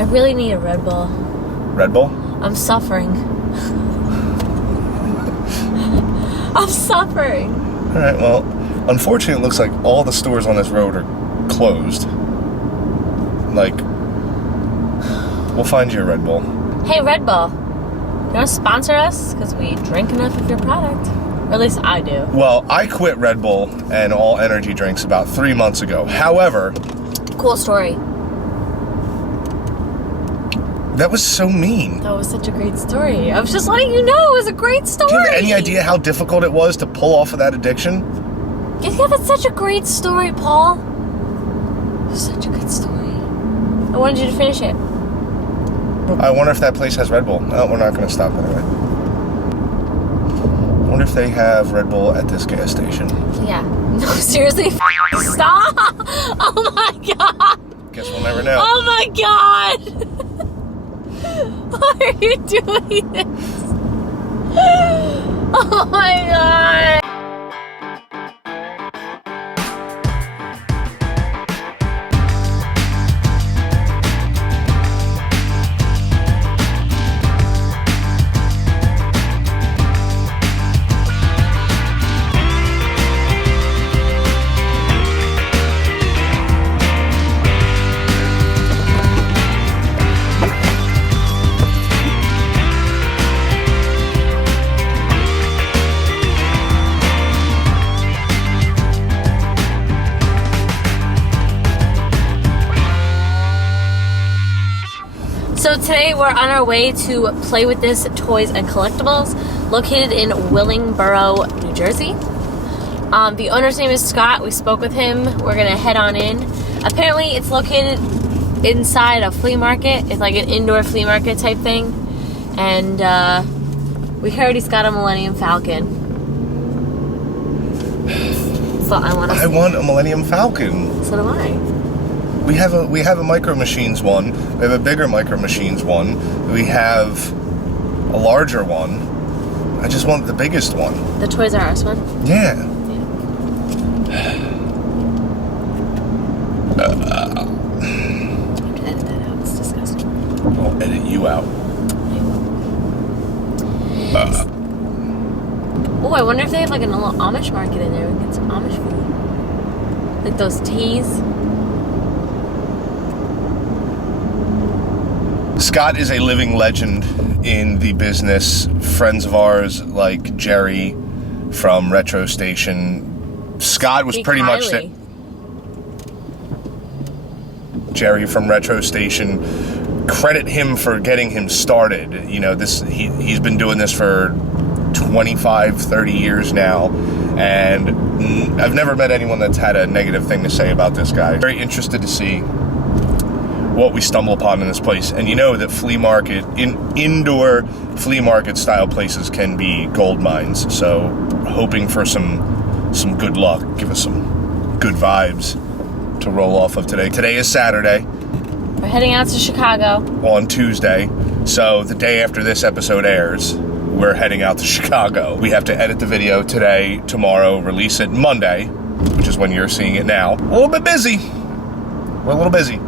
I really need a Red Bull. Red Bull? I'm suffering. I'm suffering. All right, well, unfortunately, it looks like all the stores on this road are closed. Like, we'll find you a Red Bull. Hey, Red Bull, you want to sponsor us? Because we drink enough of your product. Or at least I do. Well, I quit Red Bull and all energy drinks about 3 months ago. However... Cool story. That was so mean. That was such a great story. I was just letting you know it was a great story. Do you have any idea how difficult it was to pull off of that addiction? Yeah, that's such a great story, Paul. It was such a good story. I wanted you to finish it. I wonder if that place has Red Bull. No, we're not going to stop anyway. I wonder if they have Red Bull at this gas station. Yeah. No, seriously, stop! Oh my god! Guess we'll never know. Oh my god! Why are you doing this? Oh my god! So today we're on our way to Play With This Toys and Collectibles, located in Willingboro, New Jersey. The owner's name is Scott. We spoke with him. We're gonna head on in. Apparently it's located inside a flea market. It's like an indoor flea market type thing. And we heard he's got a Millennium Falcon. So I want a Millennium Falcon. So do I. We have a Micro Machines one. We have a bigger Micro Machines one. We have a larger one. I just want the biggest one. The Toys R Us one? Yeah. I have to edit that out. It's disgusting. I'll edit you out. Oh, I wonder if they have like a little Amish market in there. We can get some Amish food. Like those teas. Scott is a living legend in the business. Friends of ours like Jerry from Retro Station. Scott was pretty much there. Jerry from Retro Station. Credit him for getting him started. You know, he's been doing this for 25, 30 years now, and I've never met anyone that's had a negative thing to say about this guy. Very interested to see what we stumble upon in this place. And you know that flea market, indoor flea market style places can be gold mines. So hoping for some good luck. Give us some good vibes to roll off of today. Today is Saturday. We're heading out to Chicago on Tuesday. So the day after this episode airs, we're heading out to Chicago. We have to edit the video today, tomorrow, release it Monday, which is when you're seeing it now. A little bit busy. We're a little busy.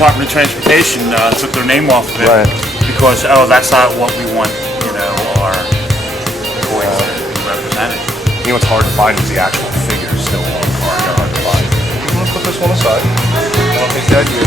Department of Transportation took their name off of it Right. because, that's not what we want, our toys to be represented. You know what's hard to find is the actual figures still on the car. They're hard to find. I'm gonna put this one aside. I don't think that you.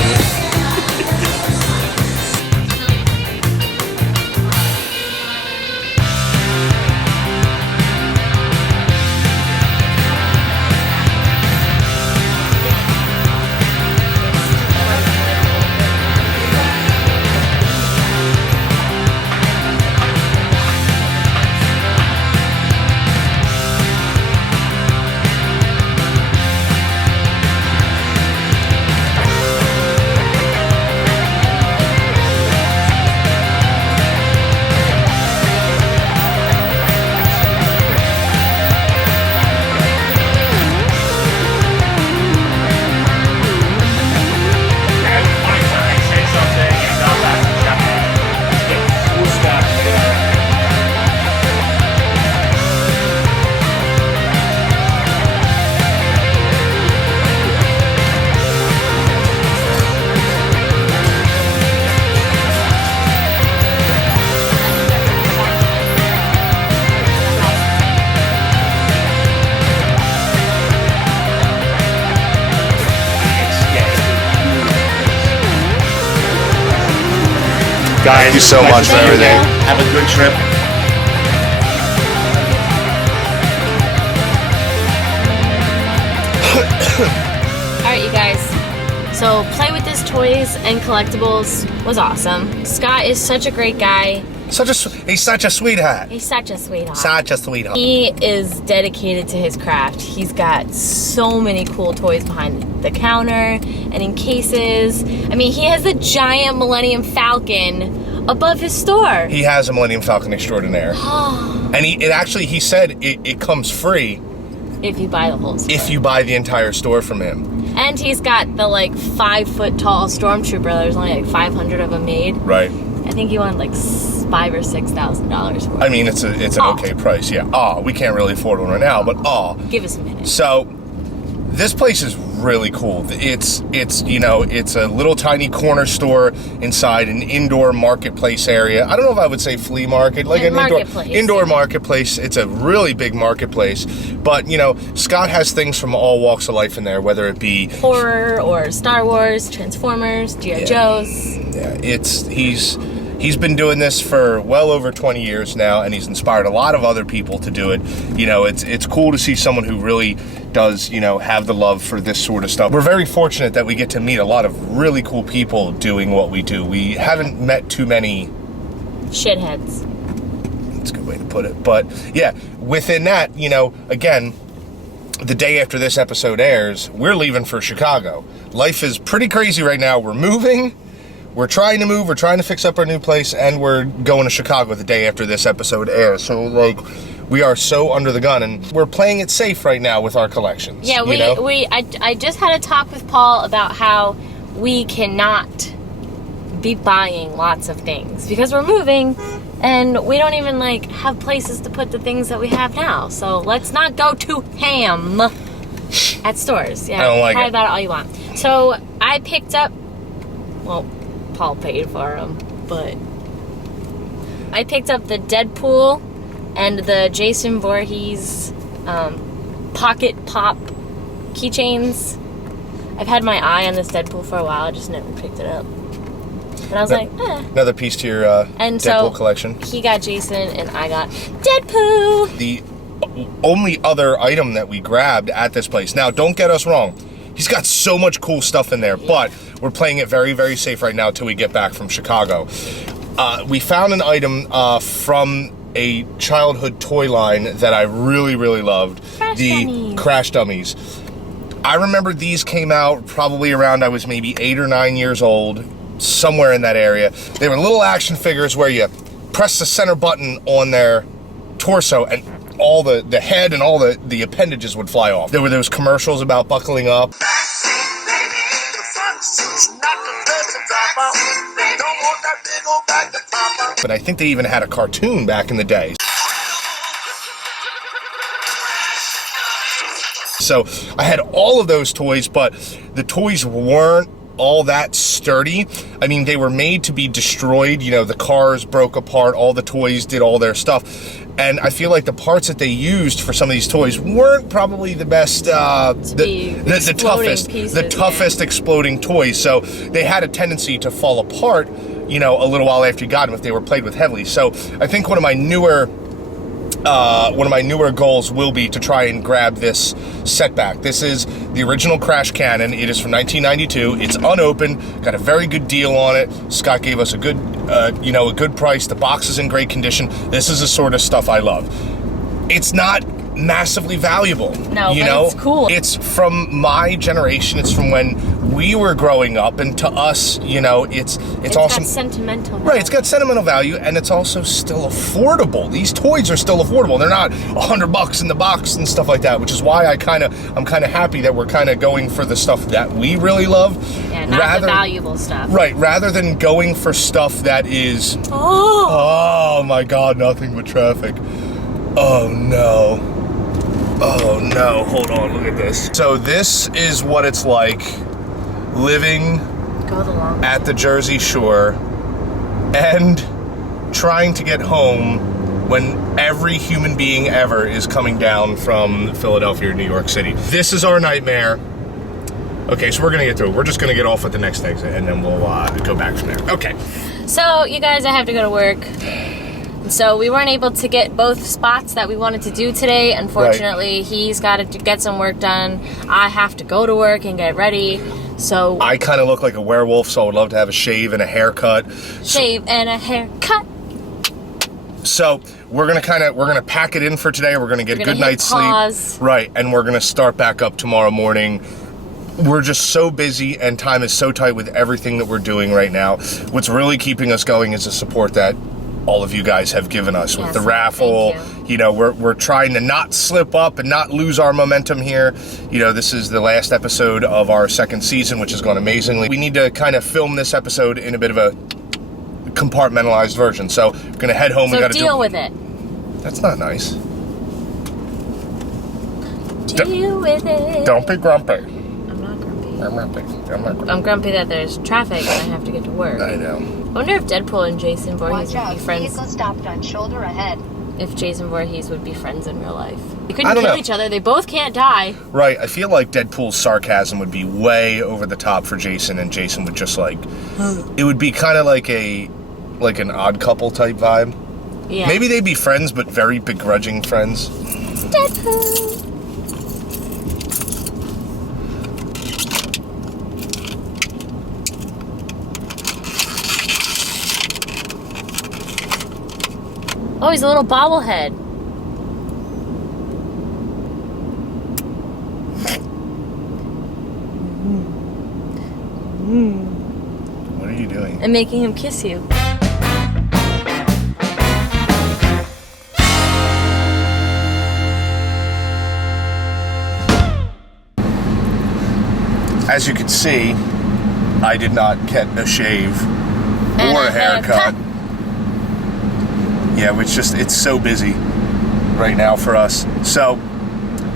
Guys, Thank you so much for everything. Have a good trip. Alright, you guys. So, play with this toys and collectibles was awesome. Scott is such a great guy. He's such a sweetheart. He's such a sweetheart. Such a sweetheart. He is dedicated to his craft. He's got so many cool toys behind the counter and in cases. I mean, he has a giant Millennium Falcon above his store. He has a Millennium Falcon Extraordinaire. And he said it comes free if you buy the whole store. if you buy the entire store from him. And he's got the 5-foot tall Stormtrooper. There's only 500 of them made. Right. I think he wanted $5,000 or $6,000 for it. I mean, it's an okay price, yeah. We can't really afford one right now, but Give us a minute. So, this place is really cool. It's a little tiny corner store inside an indoor marketplace area. I don't know if I would say flea market, like an indoor marketplace. It's a really big marketplace. But, Scott has things from all walks of life in there, whether it be horror or Star Wars, Transformers, G.I. Joes. Yeah, he's been doing this for well over 20 years now, and he's inspired a lot of other people to do it. It's cool to see someone who really does, have the love for this sort of stuff. We're very fortunate that we get to meet a lot of really cool people doing what we do. We haven't met too many shitheads. That's a good way to put it. But yeah, within that, again, the day after this episode airs, we're leaving for Chicago. Life is pretty crazy right now. We're moving. We're trying to move, we're trying to fix up our new place, and we're going to Chicago the day after this episode airs. So, we are so under the gun, and we're playing it safe right now with our collections. Yeah, I just had a talk with Paul about how we cannot be buying lots of things because we're moving, and we don't even, have places to put the things that we have now. So, let's not go too ham at stores. Yeah, I don't like cry it. about it all you want. So, I picked up, Paul paid for them, but I picked up the Deadpool and the Jason Voorhees pocket pop keychains. I've had my eye on this Deadpool for a while, I just never picked it up. And I was Another piece to your and Deadpool collection. He got Jason and I got Deadpool. The only other item that we grabbed at this place. Now, don't get us wrong. He's got so much cool stuff in there, but we're playing it very, very safe right now till we get back from Chicago. We found an item from a childhood toy line that I really, really loved. Crash Dummies. I remember these came out probably around I was maybe 8 or 9 years old, somewhere in that area. They were little action figures where you press the center button on their torso and all the head and all the appendages would fly off. There were those commercials about buckling up. But I think they even had a cartoon back in the day. So I had all of those toys, but the toys weren't all that sturdy. I mean, they were made to be destroyed. You know, the cars broke apart, all the toys did all their stuff. And I feel like the parts that they used for some of these toys weren't probably the best, the toughest exploding toys. So they had a tendency to fall apart, you know, a little while after you got them if they were played with heavily. So I think one of my newer goals will be to try and grab this setback. This is the original Crash Cannon. It is from 1992. It's unopened. Got a very good deal on it. Scott gave us a good, a good price. The box is in great condition. This is the sort of stuff I love. It's not massively valuable. No, but it's cool. It's from my generation. It's from when we were growing up, and to us, you know, it's awesome. Got sentimental value. Right, it's got sentimental value, and it's also still affordable. These toys are still affordable. They're not $100 in the box and stuff like that, which is why I'm kind of happy that we're kind of going for the stuff that we really love. Yeah, not the valuable stuff. Right, rather than going for stuff that is... Oh my God, nothing but traffic. Oh no. Oh no, hold on, look at this. So this is what it's like living at the Jersey Shore and trying to get home when every human being ever is coming down from Philadelphia or New York City. This is our nightmare. Okay, so we're gonna get through it. We're just gonna get off at the next exit and then we'll go back from there. Okay. So, you guys, I have to go to work. So we weren't able to get both spots that we wanted to do today. Unfortunately, He's got to get some work done. I have to go to work and get ready. So I kind of look like a werewolf, so I would love to have a shave and a haircut. And a haircut. So we're gonna pack it in for today. We're gonna get a good night's sleep. Right, and we're gonna start back up tomorrow morning. We're just so busy and time is so tight with everything that we're doing right now. What's really keeping us going is the support that all of you guys have given us with the raffle. You know, we're trying to not slip up and not lose our momentum here. You know, this is the last episode of our second season, which has gone amazingly. We need to kind of film this episode in a bit of a compartmentalized version. So we're gonna head home. So we gotta deal with it. That's not nice. Deal with it. Don't be grumpy. I'm not grumpy. I'm grumpy. I'm grumpy that there's traffic and I have to get to work. I know. I wonder if Deadpool and Jason Voorhees would be friends. Vehicle stopped on shoulder ahead. If Jason Voorhees would be friends in real life. They couldn't kill each other. They both can't die. Right. I feel like Deadpool's sarcasm would be way over the top for Jason, and Jason would just like... It would be kind of like an Odd Couple type vibe. Yeah. Maybe they'd be friends, but very begrudging friends. Deadpool. Oh, he's a little bobblehead. What are you doing? I'm making him kiss you. As you can see, I did not get a shave or a haircut. Yeah, it's so busy right now for us. So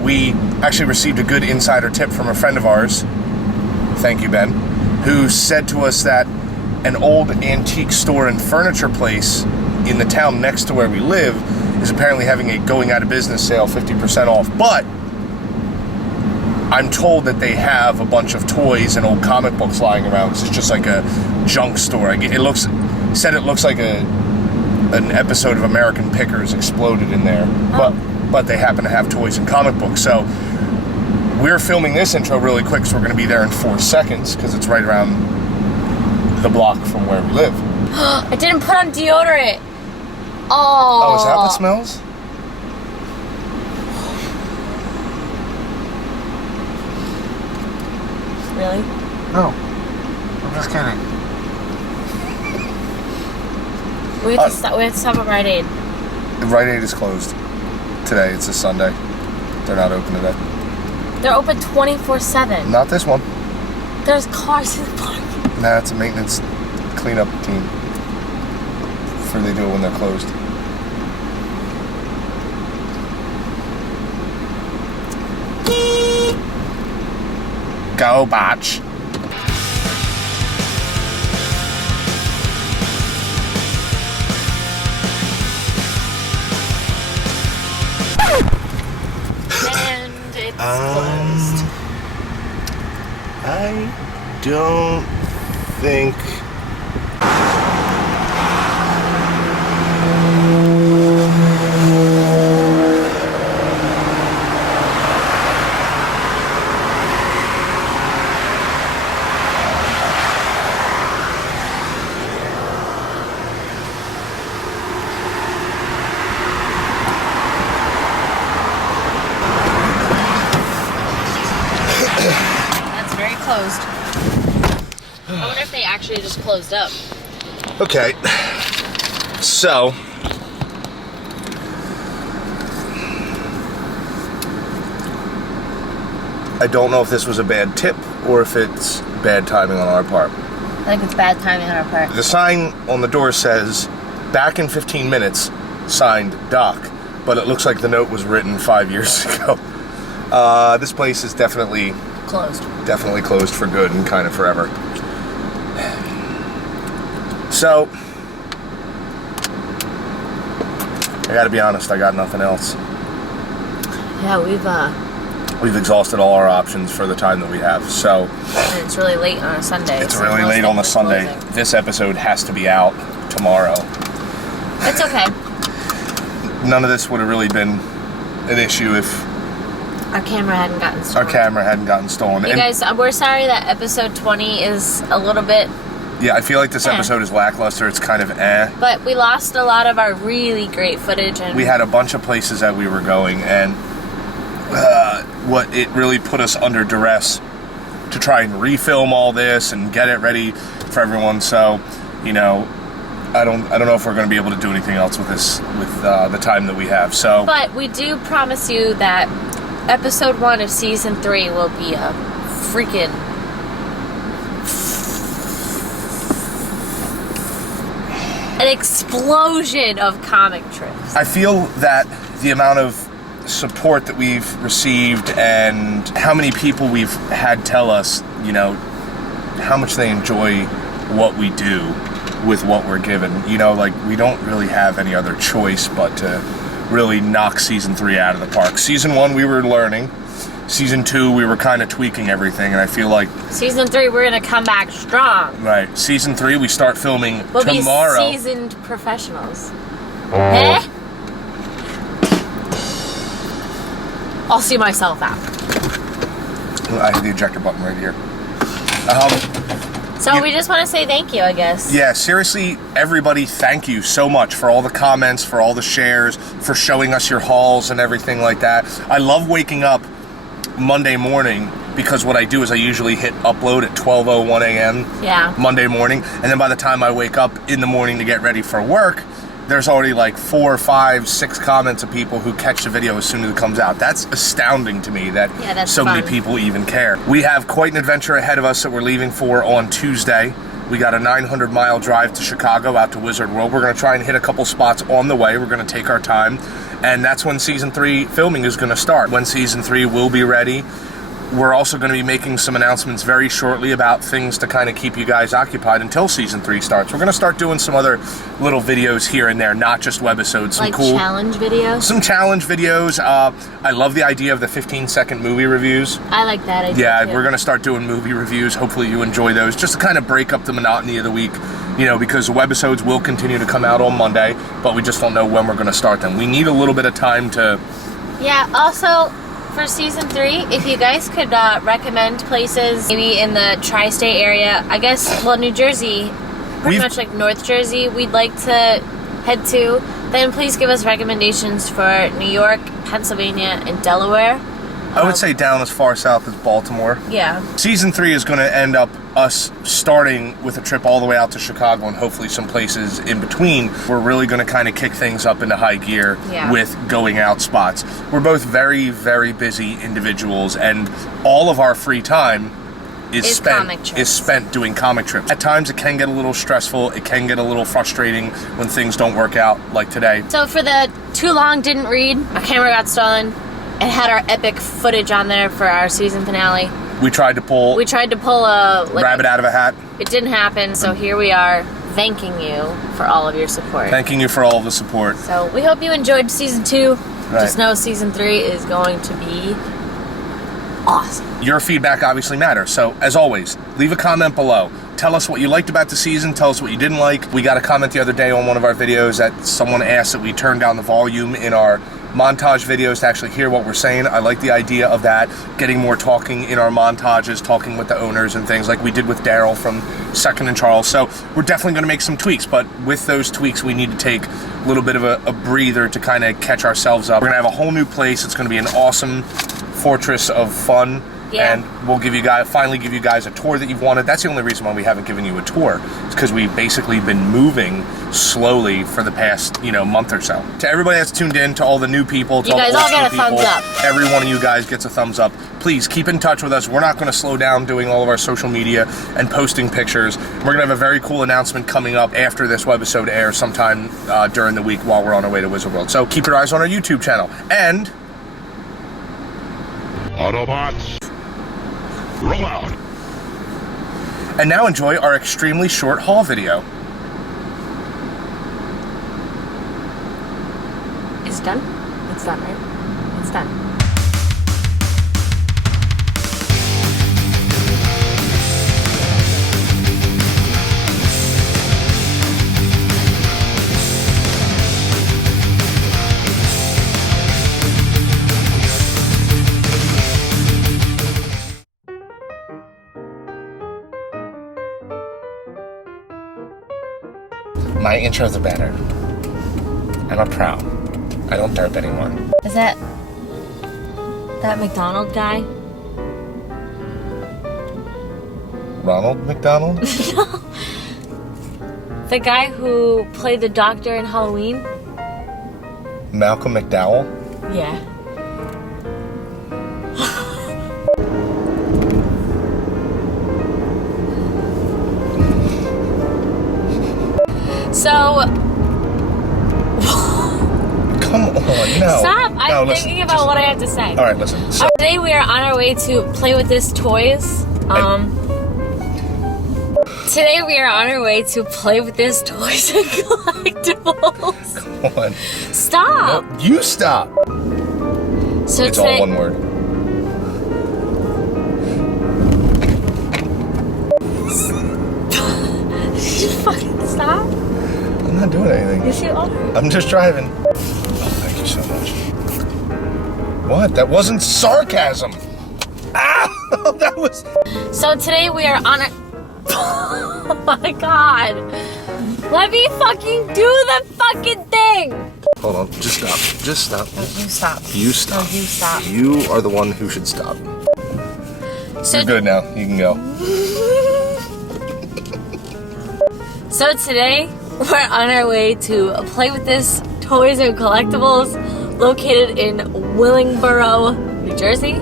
we actually received a good insider tip from a friend of ours, thank you, Ben, who said to us that an old antique store and furniture place in the town next to where we live is apparently having a going out of business sale, 50% off. But I'm told that they have a bunch of toys and old comic books lying around. It's just like a junk store. It looks like an episode of American Pickers exploded in there, but they happen to have toys and comic books. So we're filming this intro really quick, so we're going to be there in 4 seconds because it's right around the block from where we live. I didn't put on deodorant. Oh, is that what smells? Really? No, I'm just kidding. We have to stop at Rite Aid. Rite Aid is closed today. It's a Sunday. They're not open today. They're open 24/7. Not this one. There's cars in the park. Nah, it's a maintenance cleanup team. For they do it when they're closed. Go, Botch. closed. I don't think... That's very closed. I wonder if they actually just closed up. Okay, so I don't know if this was a bad tip or if it's bad timing on our part. I think it's bad timing on our part. The sign on the door says, back in 15 minutes, signed Doc, but it looks like the note was written 5 years ago. This place is definitely Closed. Definitely closed for good and kind of forever. So, I gotta be honest, I got nothing else. Yeah, We've exhausted all our options for the time that we have, so... And it's really late on a Sunday. It's so really most late on a things are Sunday. closing. This episode has to be out tomorrow. It's okay. None of this would have really been an issue if Our camera hadn't gotten stolen. our camera hadn't gotten stolen. You And, guys, we're sorry that episode 20 is a little bit, yeah, I feel like this episode is lackluster. It's kind of but we lost a lot of our really great footage. And We had a bunch of places that we were going, and what it really put us under duress to try and refilm all this and get it ready for everyone. So, you know, I don't know if we're going to be able to do anything else with this with the time that we have. So, But we do promise you that episode 1 of season 3 will be a freaking an explosion of comic trips. I feel that the amount of support that we've received and how many people we've had tell us, you know, how much they enjoy what we do with what we're given. You know, like, we don't really have any other choice but to really knock season 3 out of the park. Season 1, we were learning. Season 2, we were kind of tweaking everything, and I feel like... Season 3, we're going to come back strong. Right. Season 3, we start filming We'll tomorrow. be seasoned professionals. Eh? I'll see myself out. I have the ejector button right here. So we just want to say thank you, I guess. Yeah, seriously, everybody, thank you so much for all the comments, for all the shares, for showing us your hauls and everything like that. I love waking up Monday morning, because what I do is I usually hit upload at 12:01 a.m. Yeah. Monday morning, and then by the time I wake up in the morning to get ready for work, there's already like 4, 5, 6 comments of people who catch the video as soon as it comes out. That's astounding to me that that's so many fun. people even care. We have quite an adventure ahead of us that we're leaving for on Tuesday. We got a 900-mile drive to Chicago out to Wizard World. We're going to try and hit a couple spots on the way. We're going to take our time, and that's when season 3 filming is going to start. When season 3 will be ready. We're also going to be making some announcements very shortly about things to kind of keep you guys occupied until season 3 starts. We're going to start doing some other little videos here and there, not just webisodes. Some Like cool challenge videos? Some challenge videos. I love the idea of the 15-second movie reviews. I like that idea. Yeah, too. we're going to start doing movie reviews. Hopefully you enjoy those, just to kind of break up the monotony of the week, you know, because the webisodes will continue to come out on Monday, but we just don't know when we're going to start them. We need a little bit of time to... Yeah, also, for season 3, if you guys could recommend places, maybe in the tri-state area, I guess, well, New Jersey, pretty much like North Jersey, we'd like to head to, then please give us recommendations for New York, Pennsylvania, and Delaware. I would say down as far south as Baltimore. Yeah. Season 3 is going to end up us starting with a trip all the way out to Chicago and hopefully some places in between. We're really going to kind of kick things up into high gear with going out spots. We're both very, very busy individuals, and all of our free time is spent doing comic trips. At times it can get a little stressful, it can get a little frustrating when things don't work out like today. So for the too long didn't read, my camera got stolen. It had our epic footage on there for our season finale. We tried to pull a rabbit out of a hat. It didn't happen, so here we are thanking you for all of your support. Thanking you for all of the support. So we hope you enjoyed season 2. Right. Just know season 3 is going to be awesome. Your feedback obviously matters. So, as always, leave a comment below. Tell us what you liked about the season. Tell us what you didn't like. We got a comment the other day on one of our videos that someone asked that we turn down the volume in our montage videos to actually hear what we're saying. I like the idea of that, getting more talking in our montages, talking with the owners and things like we did with Daryl from Second and Charles. So we're definitely going to make some tweaks, but with those tweaks, we need to take a little bit of a breather to kind of catch ourselves up. We're going to have a whole new place. It's going to be an awesome fortress of fun. Yeah. And we'll finally give you guys a tour that you've wanted. That's the only reason why we haven't given you a tour. It's because we've basically been moving slowly for the past, month or so. To everybody that's tuned in, to all the new people, to You guys all get a thumbs up. Every one of you guys gets a thumbs up. Please keep in touch with us. We're not going to slow down doing all of our social media and posting pictures. We're going to have a very cool announcement coming up after this webisode airs sometime during the week while we're on our way to Wizard World. So keep your eyes on our YouTube channel. And Autobots, roll out. And now enjoy our extremely short haul video. It's done? It's done, right? It's done. My intros are better. I'm a pro. I don't derp anymore. Is that McDonald guy? Ronald McDonald? The guy who played the doctor in Halloween? Malcolm McDowell? Yeah. So, come on, no. stop! No, I'm listen, thinking about what I have to say. All right, listen. So, Today we are on our way to Play With This Toys. Today we are on our way to Play With This Toys and Collectibles. come on. Stop! No, you stop. So It's today, all one word. You fucking stop. I'm not doing anything. Yes, you are. I'm just driving. Oh, thank you so much. What? That wasn't sarcasm. Ah! That was... So today we are on a... Oh my god. Let me fucking do the fucking thing. Hold on. Just stop. Just stop. No, you stop. You stop. No, you stop. You are the one who should stop. So, You're good now. You can go. So today we're on our way to Play With This Toys and Collectibles located in Willingboro, New Jersey.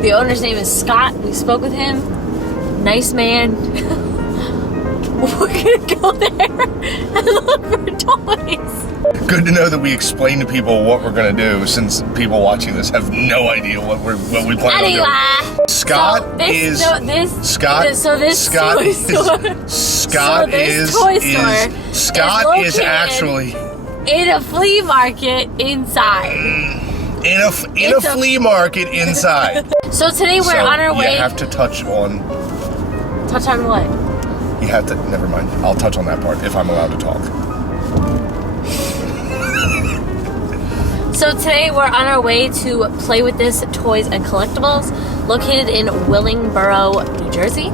The owner's name is Scott. We spoke with him. Nice man. We're gonna go there and look for toys. Good to know that we explain to people what we're gonna do, since people watching this have no idea what we plan on doing. Scott is actually in a flea market inside. In a flea market inside. So today we're on our way. You have to touch on. Touch on what? You have to. Never mind. I'll touch on that part if I'm allowed to talk. So today we're on our way to Play With This Toys and Collectibles located in Willingboro, New Jersey.